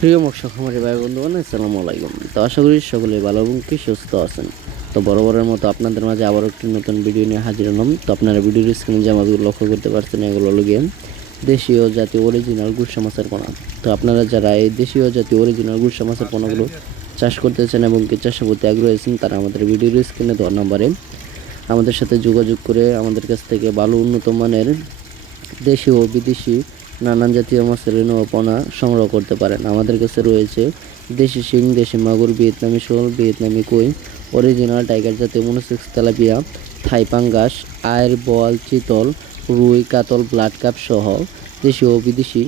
প্রিয় মৎস্য খামারি ভাই বন্ধুগণ আসসালামু আলাইকুম। তো আশা করি সকলে ভালো এবং কি সুস্থ আছেন। তো বরাবরের মতো আপনাদের মাঝে আবার একটি নতুন ভিডিও নিয়ে হাজির হলাম। তো আপনারা ভিডিওর স্ক্রিনে যে মাছগুলো লক্ষ্য করতে পারছেন, এগুলো হলো গিয়ে দেশীয় জাতীয় অরিজিনাল গুসা মাছের পোনা। তো আপনারা যারা এই দেশীয় জাতীয় অরিজিনাল গুসা মাছের পোনাগুলো চাষ করতেছেন এবং কি চাষের প্রতি আগ্রহী আছেন, তারা আমাদের ভিডিওর স্ক্রিনে দেওয়ার নাম্বারে আমাদের সাথে যোগাযোগ করে আমাদের কাছ থেকে ভালো উন্নত মানের দেশীয় ও বিদেশি নানান জাতীয় মাছের পোনা সংগ্রহ করতে পারেন। আমাদের কাছে রয়েছে দেশি শিং, দেশি মাগুর, ভিয়েতনামি শোল, ভিয়েতনামি কই অরিজিনাল টাইগার জাতীয় মনোসিক্স তেলাপিয়া, থাই পাঙ্গাস আয়ের বল চিতল, রুই, কাতল, ব্লাড কাপ সহ দেশি ও বিদেশি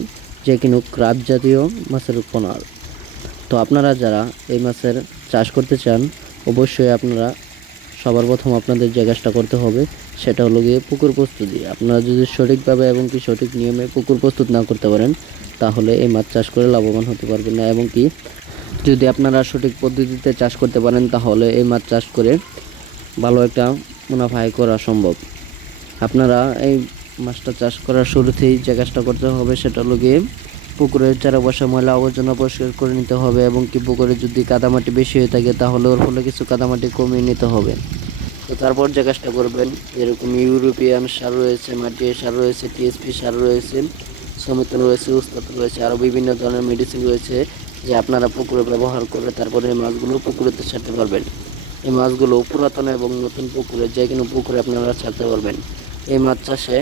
যে কিনো ক্রাব জাতীয় মাছের পোনা তো আপনারা যারা এই মাছের চাষ করতে চান, অবশ্যই আপনারা সবার প্রথম আপনাদের যে কাজটা করতে হবে, সেটা হলো গিয়ে পুকুর প্রস্তুতি। আপনারা যদি সঠিকভাবে এবং কি সঠিক নিয়মে পুকুর প্রস্তুত না করতে পারেন, তাহলে এই মাছ চাষ করে লাভবান হতে পারবেন না। এবং কি, যদি আপনারা সঠিক পদ্ধতিতে চাষ করতে পারেন, তাহলে এই মাছ চাষ করে ভালো একটা মুনাফা আয় করা সম্ভব। আপনারা এই মাছটা চাষ করার শুরুতেই যে কাজটা করতে হবে, সেটা হলো গিয়ে পুকুরের চারপাশে ময়লা আবর্জনা পরিষ্কার করে নিতে হবে এবং কি পুকুরে যদি কাদামাটি বেশি হয়ে থাকে তাহলে ওর ফলে কিছু কাদামাটি কমিয়ে নিতে হবে। তো তারপর যে কাজটা করবেন যেরকম ইউরোপিয়ান সার রয়েছে মাটি সার রয়েছে, টিএসপি সার রয়েছে, সমিত রয়েছে, উস্তাদ রয়েছে আরও বিভিন্ন ধরনের মেডিসিন রয়েছে যে আপনারা পুকুরে ব্যবহার করে তারপরে এই মাছগুলো পুকুরেতে ছাড়তে পারবেন। এই মাছগুলো পুরাতন এবং নতুন পুকুরে, যে কোনো পুকুরে আপনারা ছাড়তে পারবেন। এই মাছ চাষে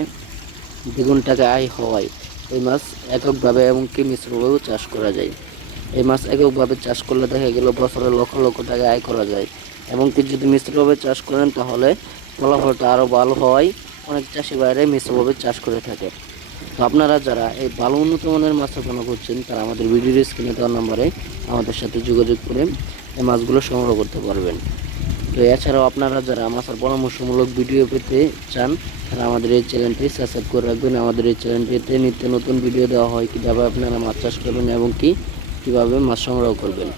দ্বিগুণ টাকা আয় হওয়ায়। এই মাছ এককভাবে এমনকি মিশ্রভাবেও চাষ করা যায়। এই মাছ এককভাবে চাষ করলে দেখা গেল বছরে লক্ষ লক্ষ টাকা আয় করা যায়। এমনকি যদি মিশ্রভাবে চাষ করেন তাহলে ফলাফলটা আরও ভালো হওয়ায় অনেক চাষি বাইরে মিশ্রভাবে চাষ করে থাকে। তো আপনারা যারা এই ভালো উন্নত মানের মাছ উৎপন্ন করছেন, তারা আমাদের ভিডিওর স্ক্রিনে দেওয়ার নম্বরে আমাদের সাথে যোগাযোগ করে এই মাছগুলো সংগ্রহ করতে পারবেন। তো এছাড়াও আপনারা যারা মাছের পরামর্শমূলক ভিডিও পেতে চান তারা আমাদের এই চ্যানেলটি সাবস্ক্রাইব করে রাখবেন। আমাদের এই চ্যানেলটিতে নিত্য নতুন ভিডিও দেওয়া হয়, কীভাবে আপনারা মাছ চাষ করবেন এবং কি, কীভাবে মাছ সংগ্রহ করবেন।